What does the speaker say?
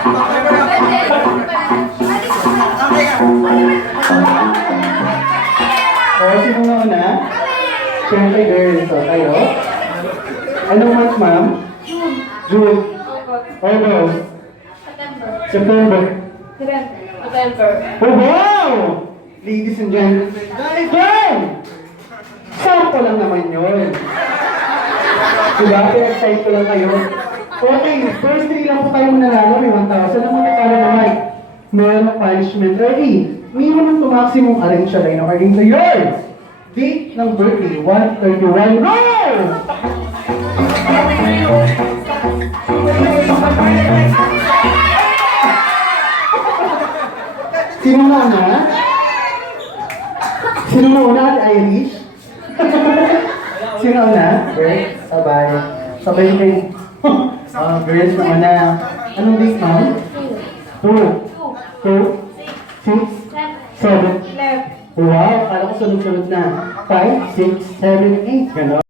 O, sino na una? Siyempre, girls. So, tayo. Anong month, ma'am? June. August. September. November. Oh, wow! Ladies and gentlemen, dahil dyan! Sakto lang naman yun. Diba? Pinag-side ko lang kayo. Okay, first three lang po tayo mananalo. May 1,000 ang magkakala naman. Meron ng punishment. Ready? Minimum to maximum arrange siya line according to yours. Date ng birthday, 131. Roll! Sino na una? Sino na una? Irish? Sino na una? Girls, sabay. Sabay kayo. Girls na una. Anong date mo? 2, 6, 7. Wow, kala ko sunod-sunod na. 5, 6, 7, 8. Ganon.